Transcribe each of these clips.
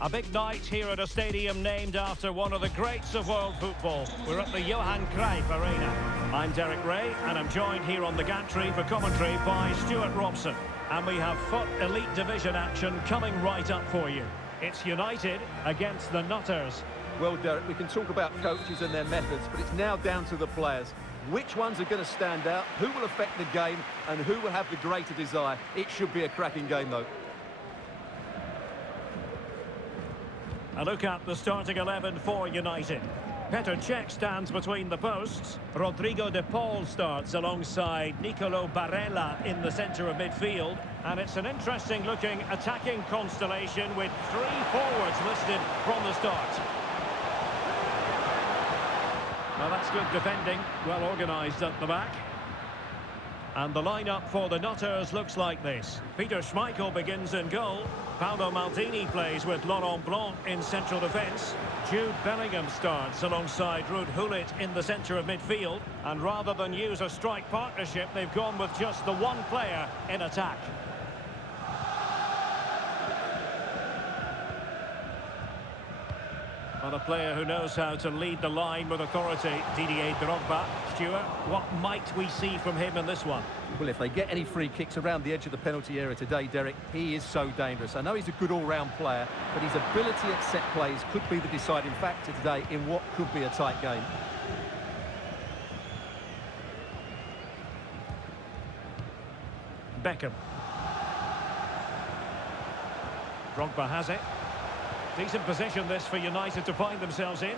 A big night here at a stadium named after one of the greats of world football. We're at the Johan Cruyff Arena. I'm Derek Ray, and I'm joined here on the gantry for commentary by Stuart Robson. And we have FUT Elite Division action coming right up for you. It's United against the Nutters. Well, Derek, we can talk about coaches and their methods, but it's now down to the players. Which ones are going to stand out, who will affect the game, and who will have the greater desire? It should be a cracking game, though. A look at the starting 11 for United. Petr Cech stands between the posts. Rodrigo de Paul starts alongside Nicolo Barella in the centre of midfield. And it's an interesting looking attacking constellation with three forwards listed from the start. Well, that's good defending, well organised at the back. And the lineup for the Nutters looks like this. Peter Schmeichel begins in goal. Paolo Maldini plays with Laurent Blanc in central defence. Jude Bellingham starts alongside Ruud Gullit in the centre of midfield. And rather than use a strike partnership, they've gone with just the one player in attack. Well, a player who knows how to lead the line with authority, Didier Drogba. Stuart, what might we see from him in this one? Well, if they get any free kicks around the edge of the penalty area today, Derek, he is so dangerous. I know he's a good all-round player, but his ability at set plays could be the deciding factor today in what could be a tight game. Beckham. Drogba has it. Decent position this for United to find themselves in.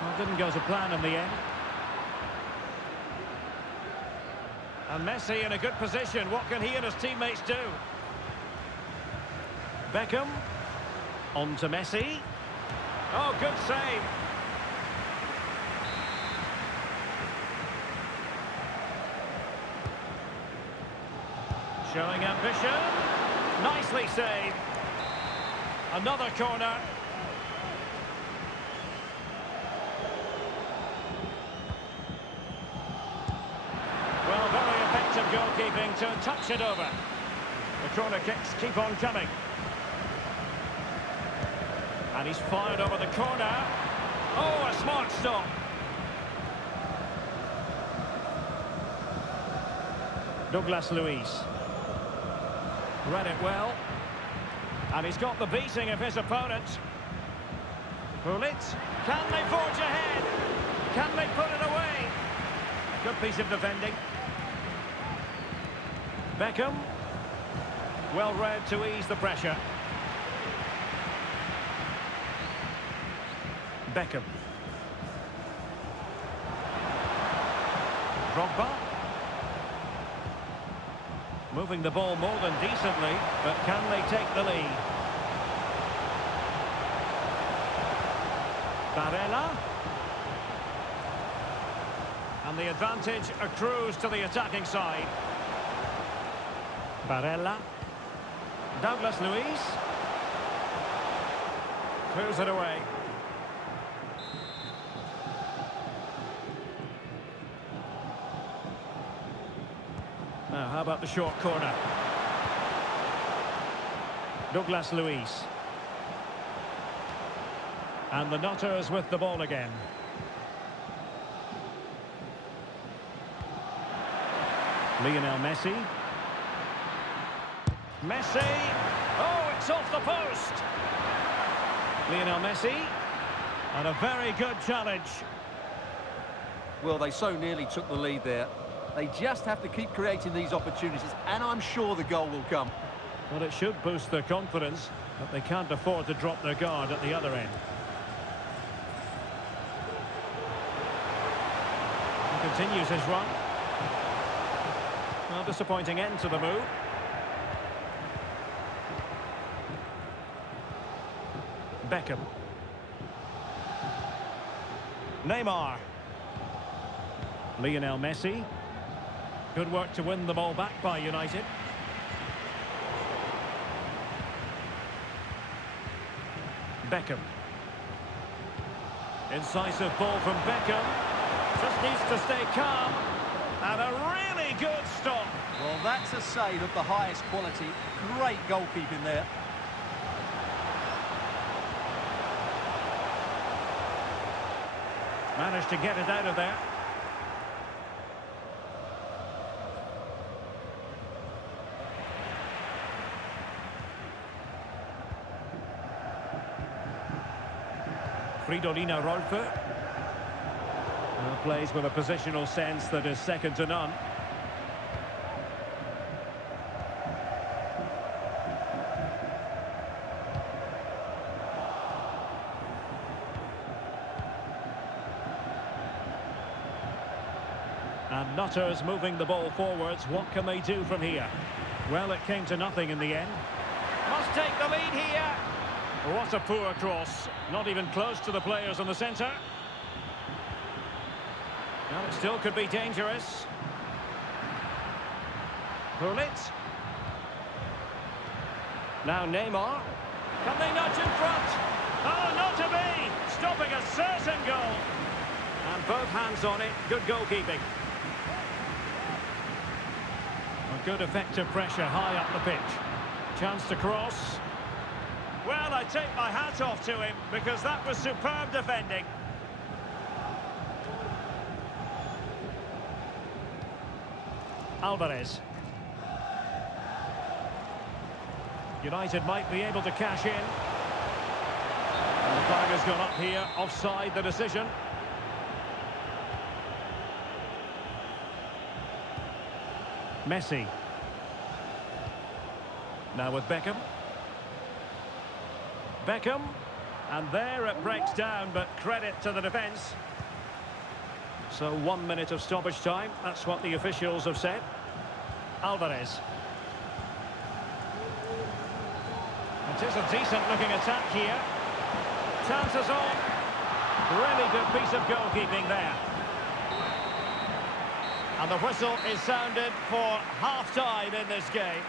Well, didn't go to plan in the end. And Messi in a good position. What can he and his teammates do? Beckham. On to Messi. Oh, good save. Showing ambition. Nicely saved. Another corner. Well, very effective goalkeeping to touch it over. The corner kicks keep on coming. And he's fired over the corner. Oh, a smart stop. Douglas Luiz. Read it well. And he's got the beating of his opponent. Gullit. Can they forge ahead? Can they put it away? Good piece of defending. Beckham. Well read to ease the pressure. Beckham. Drogba. Moving the ball more than decently, but can they take the lead? Barella. And the advantage accrues to the attacking side. Barella. Douglas Luiz. Clears it away. Now, how about the short corner? Douglas Luiz. And the Nutters with the ball again. Lionel Messi. Messi. Oh, it's off the post. Lionel Messi. And a very good challenge. Well, they so nearly took the lead there. They just have to keep creating these opportunities, and I'm sure the goal will come. Well, it should boost their confidence, but they can't afford to drop their guard at the other end. He continues his run. Well, disappointing end to the move. Beckham. Neymar. Lionel Messi. Good work to win the ball back by United. Beckham. Incisive ball from Beckham. Just needs to stay calm. And a really good stop. Well, that's a save of the highest quality. Great goalkeeping there. Managed to get it out of there. Fridolina Rolfö. Plays with a positional sense that is second to none. And Nutters moving the ball forwards. What can they do from here? Well, it came to nothing in the end. Must take the lead here. What a poor cross. Not even close to the players in the centre. Well, it still could be dangerous. Gullit. Now Neymar. Can they nudge in front? Oh, not to be! Stopping a certain goal. And both hands on it. Good goalkeeping. A good effective pressure high up the pitch. Chance to cross. Well, I take my hat off to him because that was superb defending. Alvarez. United might be able to cash in. And the flag has gone up here, offside the decision. Messi. Now with Beckham. Beckham. And there it breaks down, but credit to the defence. So 1 minute of stoppage time. That's what the officials have said. Alvarez. It is a decent-looking attack here. Chances on. Really good piece of goalkeeping there. And the whistle is sounded for half-time in this game.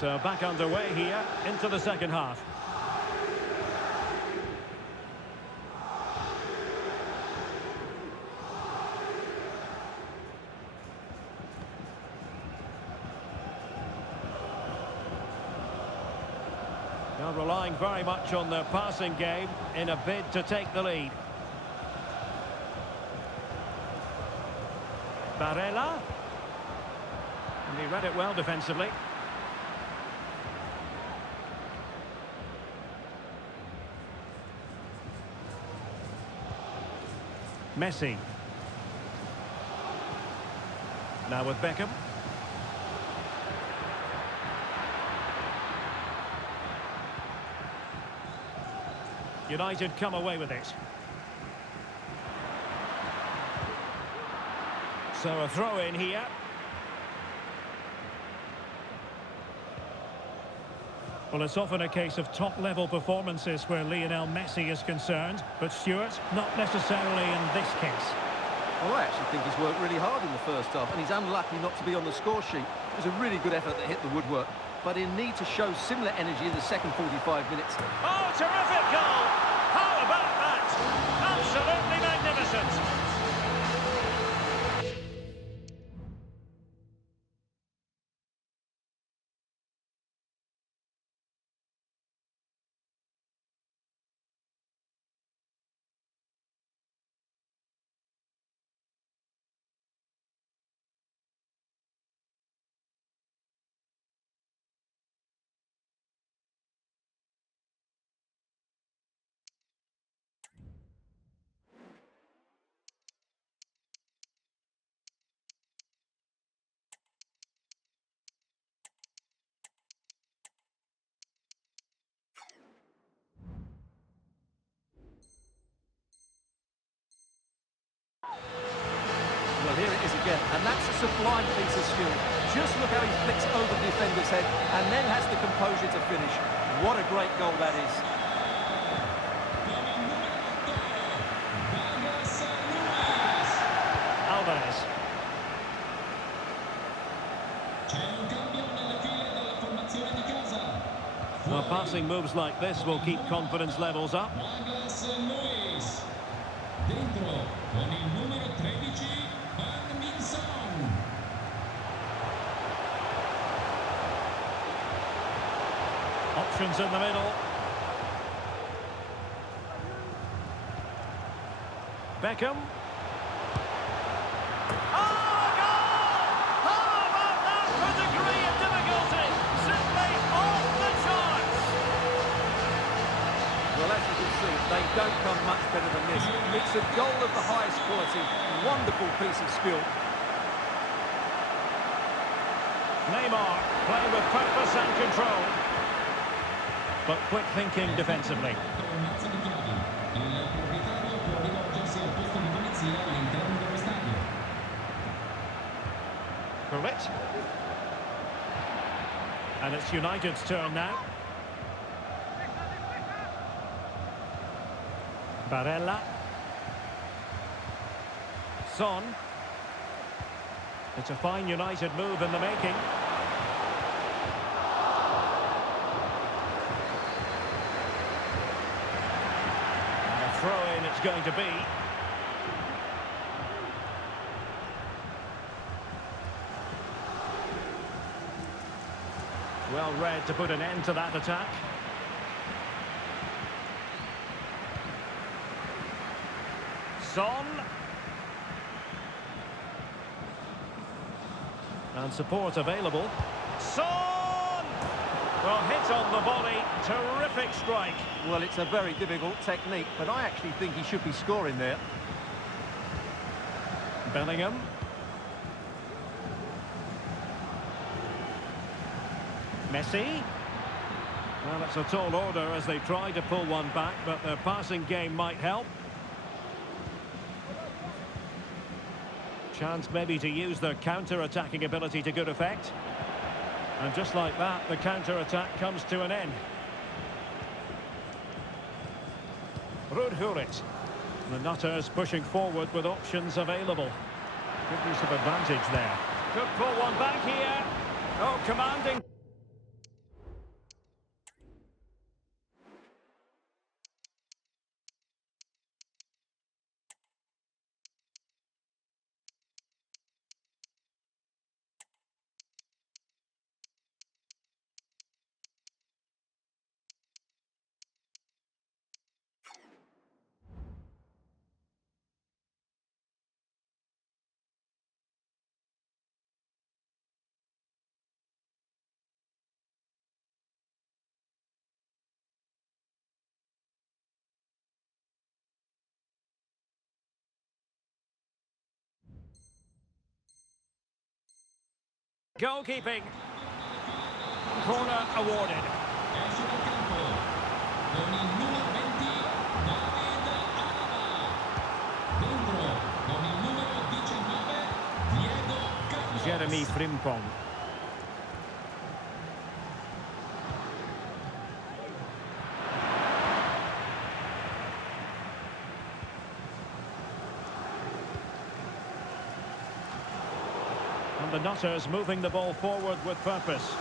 So back underway here into the second half. Now relying very much on their passing game in a bid to take the lead. Barella. And he read it well defensively. Messi. Now with Beckham. United come away with it. So a throw in here. Well, it's often a case of top-level performances where Lionel Messi is concerned, but Stuart, not necessarily in this case. Well, I actually think he's worked really hard in the first half, and he's unlucky not to be on the score sheet. It was a really good effort that hit the woodwork, but he'll need to show similar energy in the second 45 minutes. Oh, terrific goal! How about that? Absolutely magnificent! Well, here it is again, and that's a sublime piece of skill. Just look how he flicks over the defender's head and then has the composure to finish. What a great goal that is. Alvarez. Well, passing moves like this will keep confidence levels up. Dentro con il numero 13 Van. Options in the middle. Beckham. Oh, goal! How about that for degree of difficulty? Simply off the charts! Well, as you can see, they don't come much better than this. It's a goal of the highest quality. Wonderful piece of skill. Neymar playing with purpose and control. But quick thinking defensively. Correct. And it's United's turn now. Barella. Son. It's a fine United move in the making. And a throw-in it's going to be. Well read to put an end to that attack. Son. And support available. Son! Well, hit on the volley. Terrific strike. Well, it's a very difficult technique, but I actually think he should be scoring there. Bellingham. Messi. Well, it's a tall order as they try to pull one back, but their passing game might help. Chance maybe to use their counter-attacking ability to good effect. And just like that, the counter-attack comes to an end. Rudhurit. The Nutters pushing forward with options available. Good use of advantage there. Could pull one back here. Oh, commanding. Goalkeeping. Corner awarded. Esce dal campo con il numero 20 David Alaba. Dentro con il numero 19 Diego Carlos. Jeremy Frimpong. And the Nutters moving the ball forward with purpose.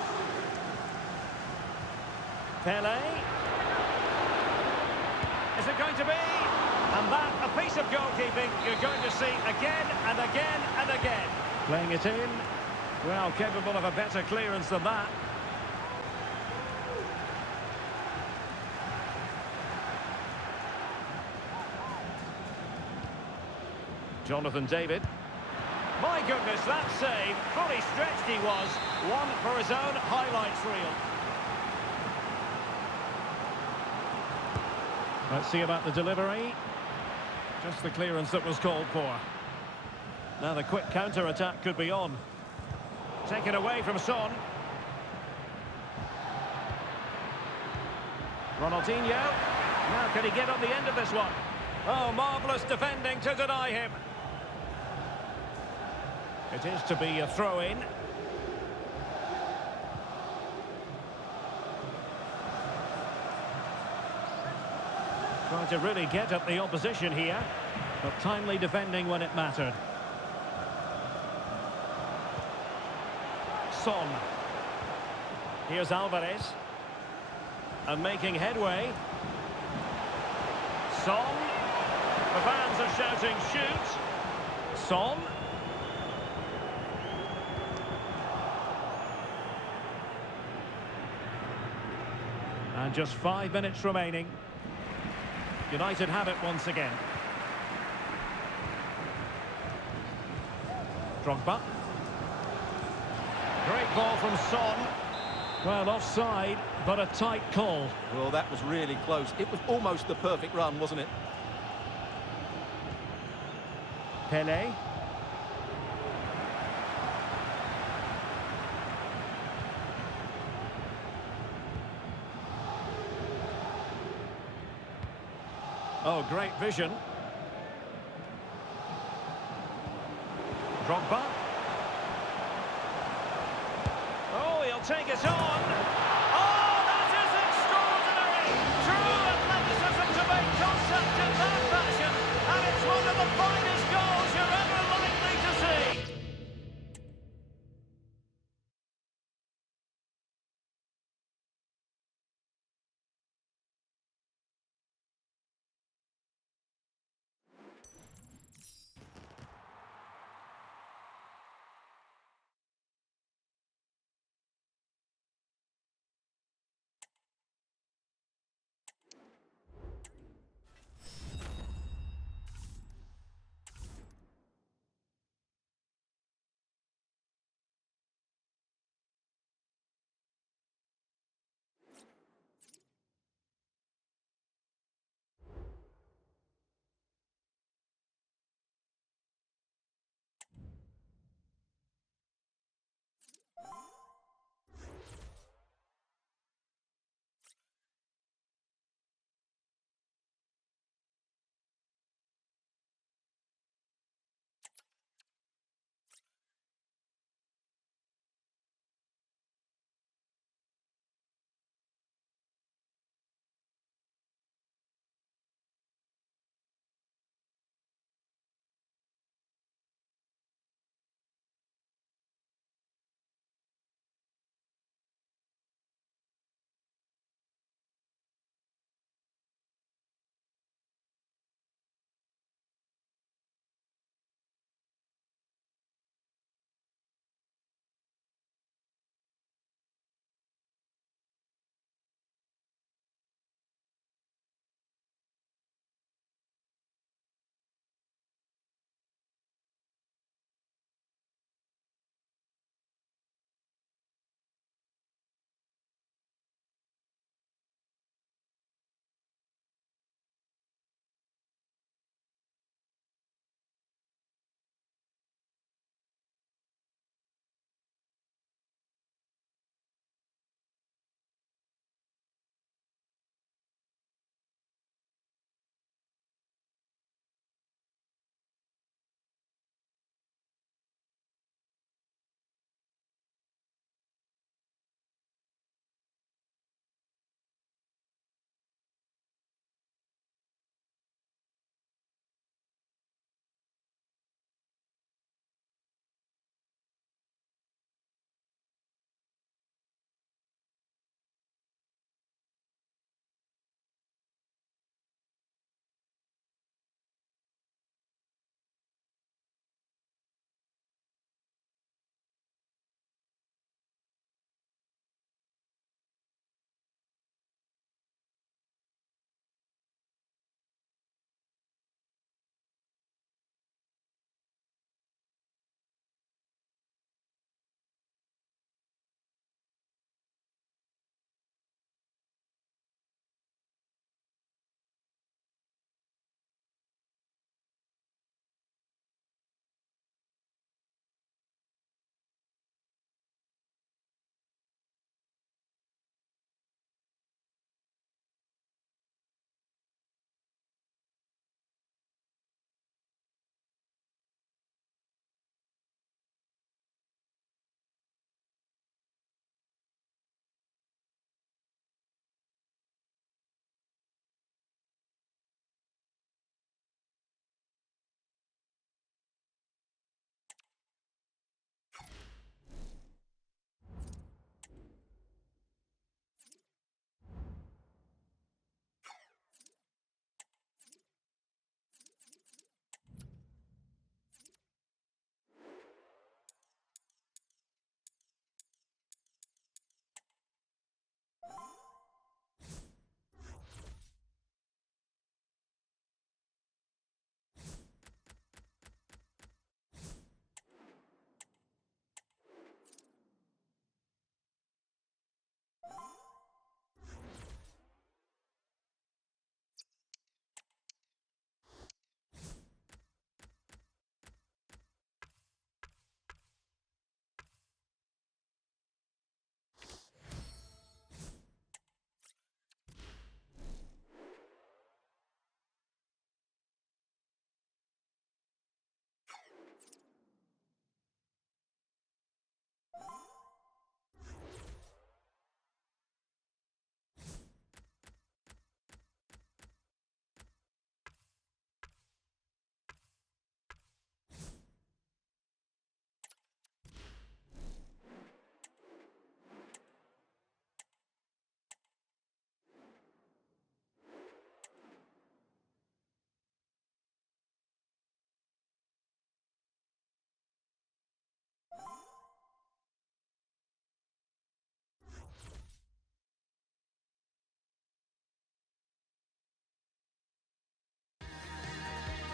Pele. Is it going to be? And that, a piece of goalkeeping you're going to see again and again and again. Playing it in. Well, capable of a better clearance than that. Jonathan David. My goodness, that save. Fully stretched he was. One for his own highlights reel. Let's see about the delivery. Just the clearance that was called for. Now the quick counter-attack could be on. Taken away from Son. Ronaldinho. Now can he get on the end of this one? Oh, marvellous defending to deny him. It is to be a throw-in. Trying to really get at the opposition here, but timely defending when it mattered. Son. Here's Alvarez. And making headway. Son. The fans are shouting, shoot. Son. And just 5 minutes remaining. United have it once again. Drogba. Great ball from Son. Well, offside, but a tight call. Well, that was really close. It was almost the perfect run, wasn't it? Pele. Oh, great vision. Drogba. Oh, he'll take it on. Oh, that is extraordinary! True athleticism to make contact in that fashion, and it's one of the finest goals you're ever likely to see.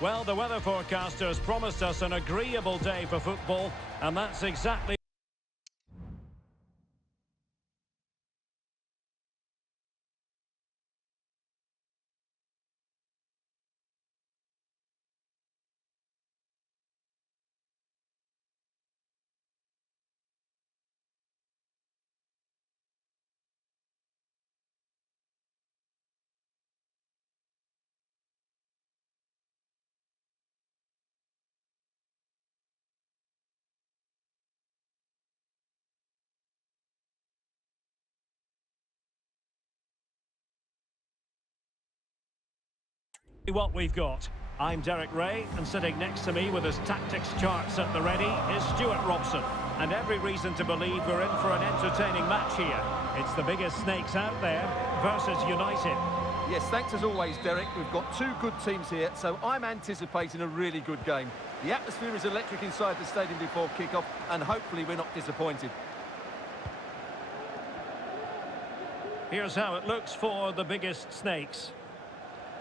Well, the weather forecasters promised us an agreeable day for football, and that's exactly what we've got. I'm Derek Ray, and sitting next to me with his tactics charts at the ready is Stuart Robson. And every reason to believe we're in for an entertaining match here. It's the biggest snakes out there versus United. Yes, thanks as always, Derek. We've got two good teams here, so I'm anticipating a really good game. The atmosphere is electric inside the stadium before kick-off, and hopefully we're not disappointed. Here's how it looks for the biggest snakes.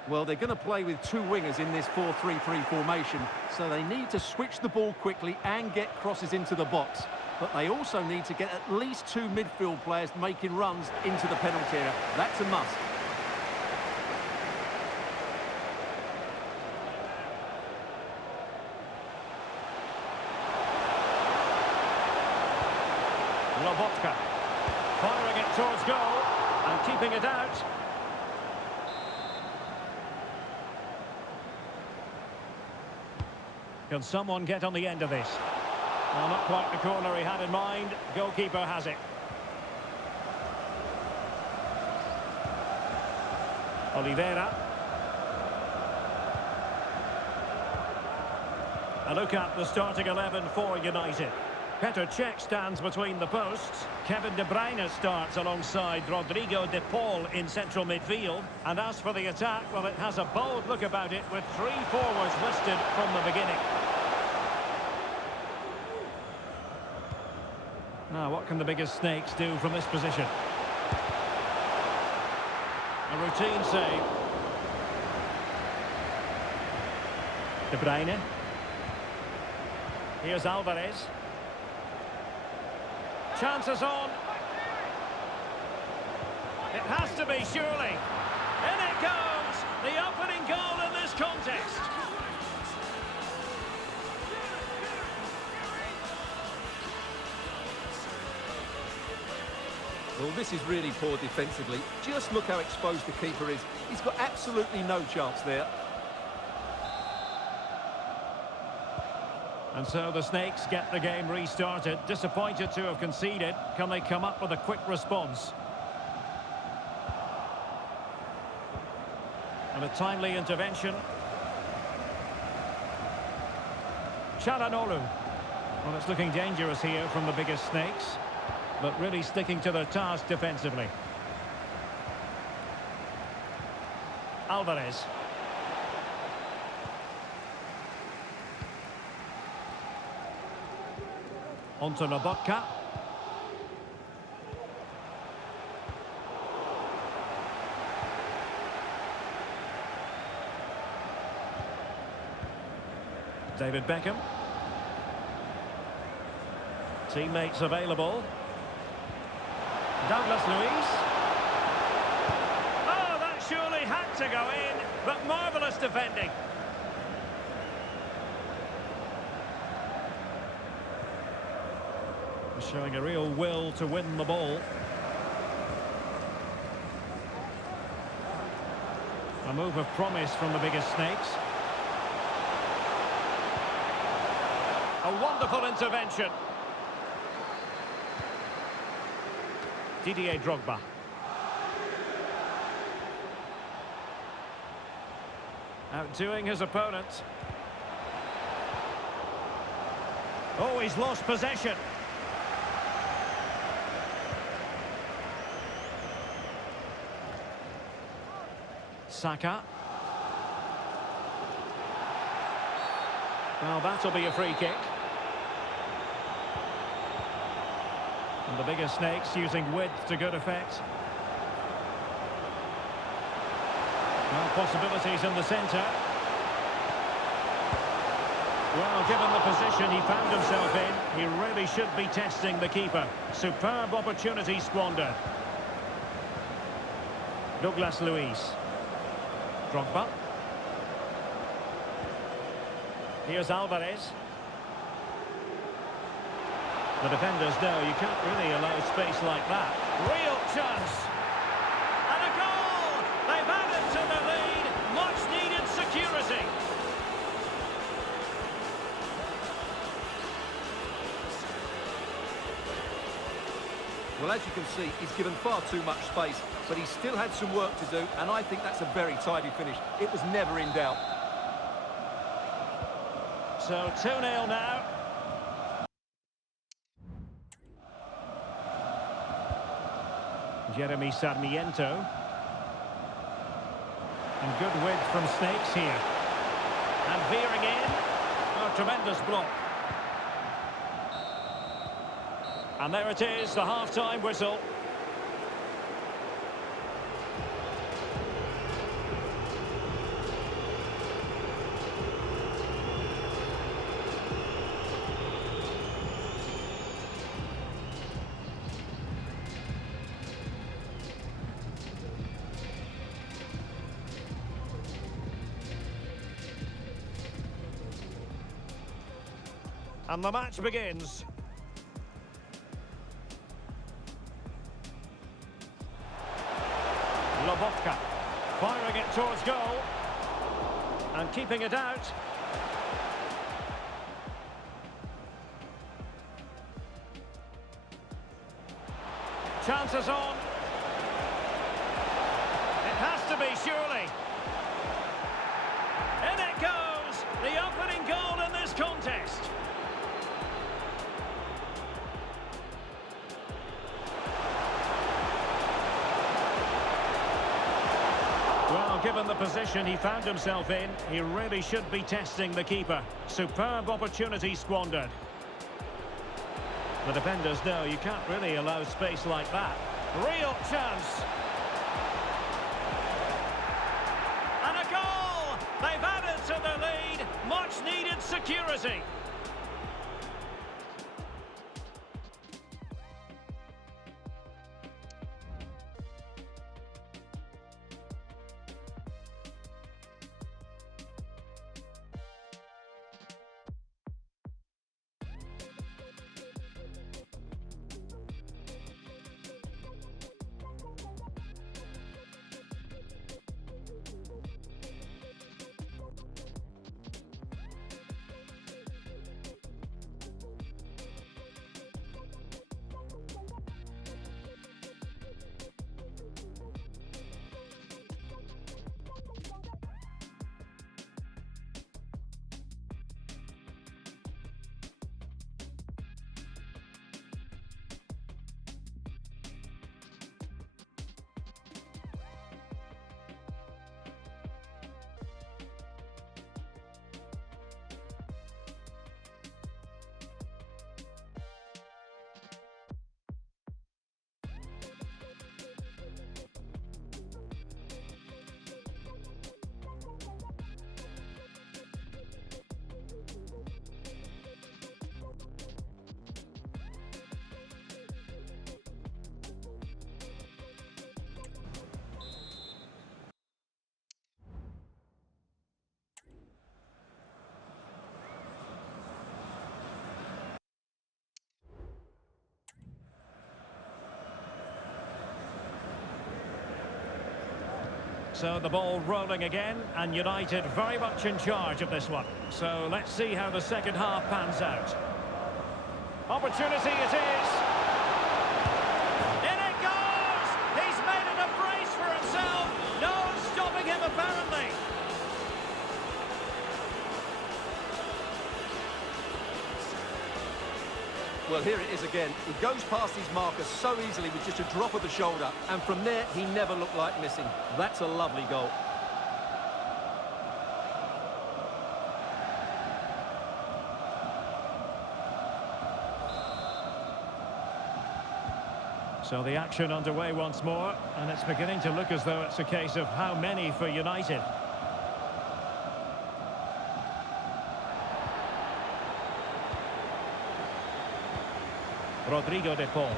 Well, they're going to play with two wingers in this 4-3-3 formation, so they need to switch the ball quickly and get crosses into the box. But they also need to get at least two midfield players making runs into the penalty area. That's a must. Lobotka firing it towards goal and keeping it out. Can someone get on the end of this? Well, not quite the corner he had in mind. Goalkeeper has it. Oliveira. A look at the starting 11 for United. Petr Cech stands between the posts. Kevin De Bruyne starts alongside Rodrigo De Paul in central midfield. And as for the attack, well, it has a bold look about it with three forwards listed from the beginning. Now, what can the biggest snakes do from this position? A routine save. De Bruyne. Here's Alvarez. Chances on. It has to be, surely. In it goes! The opening goal in this contest. Well, this is really poor defensively. Just look how exposed the keeper is. He's got absolutely no chance there. And so the Snakes get the game restarted. Disappointed to have conceded. Can they come up with a quick response? And a timely intervention. Çalhanoğlu. Well, it's looking dangerous here from the biggest Snakes, but really sticking to their task defensively. Alvarez. Onto Lobotka. David Beckham. Teammates available. Douglas Luiz. Oh, that surely had to go in, but marvellous defending. Showing a real will to win the ball. A move of promise from the biggest Snakes. A wonderful intervention. Didier Drogba. Outdoing his opponent. Oh, he's lost possession. Saka. Well, that'll be a free kick. And the biggest Snakes using width to good effect. Well, possibilities in the centre. Well, given the position he found himself in, he really should be testing the keeper. Superb opportunity squandered. Douglas Luiz. Drogba. Here's Alvarez. The defenders know you can't really allow space like that. Real chance. And a goal! They've added to the lead. Much needed security. Well, as you can see, he's given far too much space, but he still had some work to do, and I think that's a very tidy finish. It was never in doubt. So 2-0 now. Jeremy Sarmiento. And good width from Snakes here. And veering in. Oh, tremendous block. And there it is, the half-time whistle. And the match begins. Lobotka firing it towards goal and keeping it out. Chances on. It has to be, surely. In it goes! The opening goal in this contest. Well, given the position he found himself in, he really should be testing the keeper. Superb opportunity squandered. The defenders know you can't really allow space like that. Real chance. And a goal! They've added to the lead. Much needed security. So the ball rolling again, and United very much in charge of this one. So let's see how the second half pans out. Opportunity it is. In it goes! He's made it a brace for himself. No stopping him apparently. Well, here it is again. He goes past his marker so easily with just a drop of the shoulder. And from there, he never looked like missing. That's a lovely goal. So the action underway once more, and it's beginning to look as though it's a case of how many for United. Rodrigo de Paul.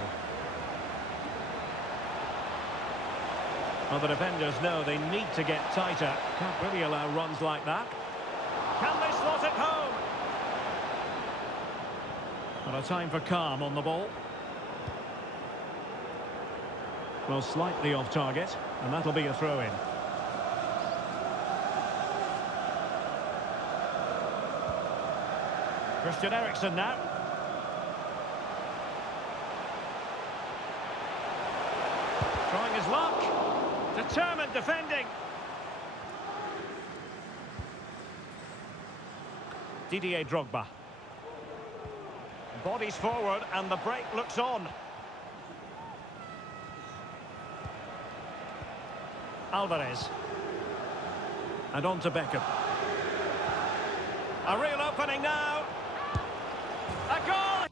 Well, the defenders know they need to get tighter. Can't really allow runs like that. Can they slot it home? Well, a time for calm on the ball. Well, slightly off target, and that'll be a throw-in. Christian Eriksen now. Trying his luck. Determined defending. Didier Drogba. Bodies forward and the break looks on. Alvarez. And on to Beckham. A real opening now. A goal!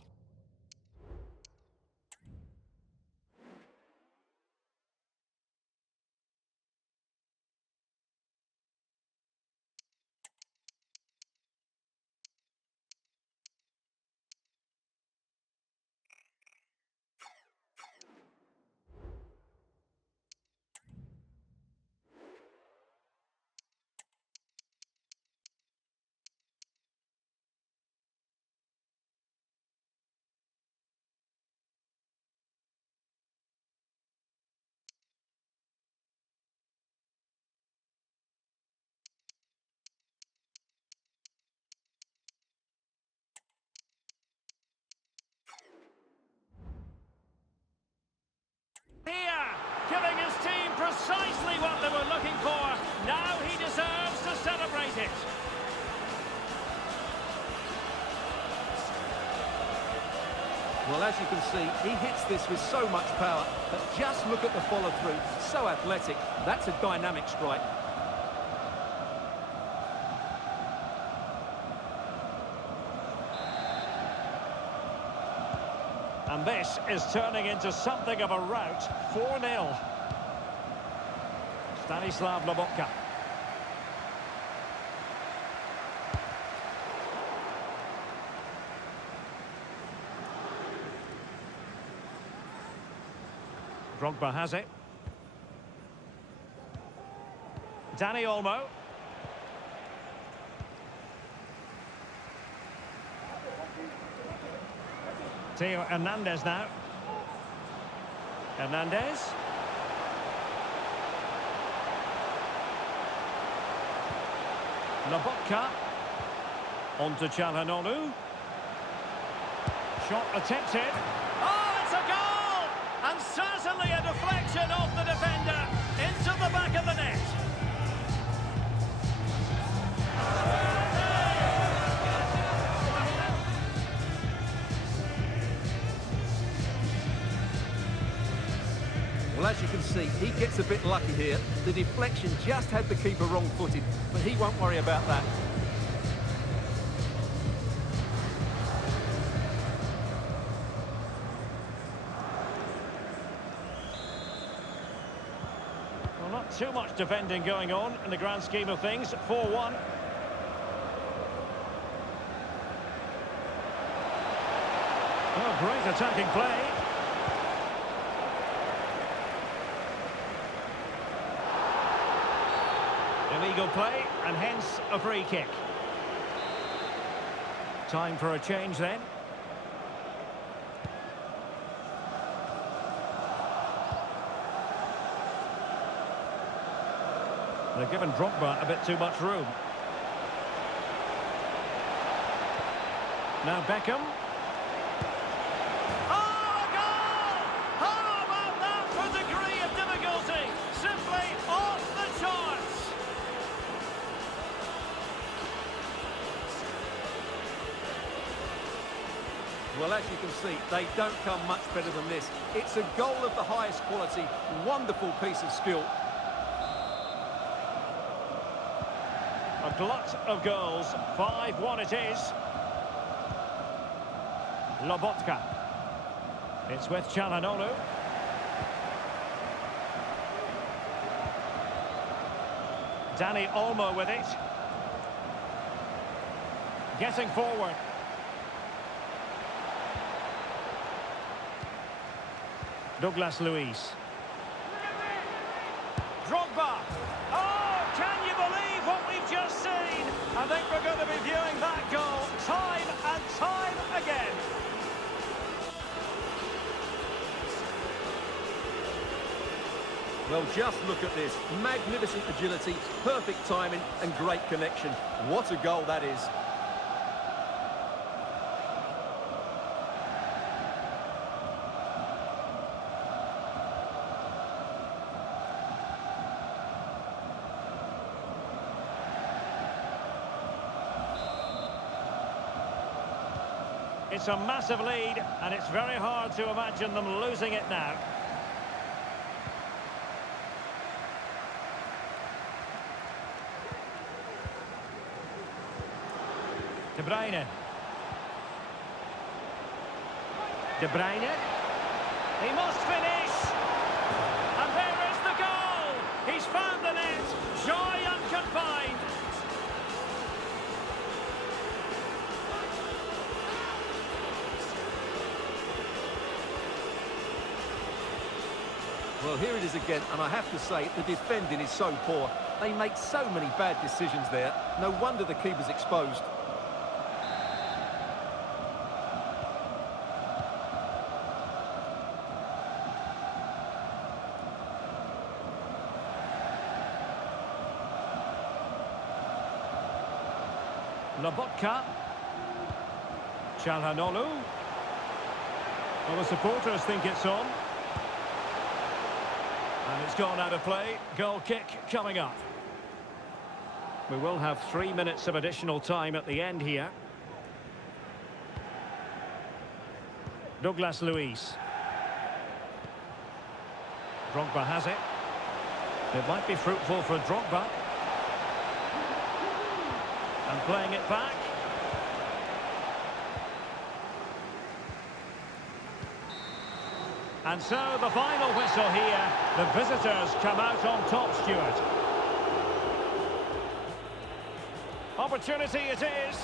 Here, giving his team precisely what they were looking for. Now he deserves to celebrate it. Well, as you can see, he hits this with so much power, but just look at the follow-through. So athletic. That's a dynamic strike. And this is turning into something of a rout. 4-0. Stanislav Lobotka. Drogba has it. Dani Olmo. Theo Hernandez now. Hernandez. Lobotka. On to Çalhanoğlu. Shot attempted. Oh, it's a goal! And certainly a deflection off the defender into the back of the net. Well, as you can see, he gets a bit lucky here. The deflection just had the keeper wrong-footed, but he won't worry about that. Well, not too much defending going on in the grand scheme of things. 4-1. Oh, great attacking play. Illegal play, and hence a free kick. Time for a change then. They've given Drogba a bit too much room. Now Beckham. Oh, a goal! How about that for degree of difficulty? Simply off the charts. Well, as you can see, they don't come much better than this. It's a goal of the highest quality. Wonderful piece of skill. A glut of goals. 5-1 it is. Lobotka. It's with Çalhanoğlu. Dani Olmo with it. Getting forward. Douglas Luiz. Drogba. Oh, can you believe what we've just seen? I think we're going to be viewing that goal time and time again. Well, just look at this. Magnificent agility, perfect timing and great connection. What a goal that is. It's a massive lead, and it's very hard to imagine them losing it now. De Bruyne. De Bruyne. He must finish. And there is the goal. He's found the net. Joy unconfined. Well, here it is again, and I have to say, the defending is so poor. They make so many bad decisions there. No wonder the keeper's exposed. Lobotka. Çalhanoğlu. Well, the supporters think it's on. And it's gone out of play. Goal kick coming up. We will have 3 minutes of additional time at the end here. Douglas Luiz. Drogba has it. It might be fruitful for Drogba. And playing it back. And so the final whistle here. The visitors come out on top, Stuart. Opportunity it is.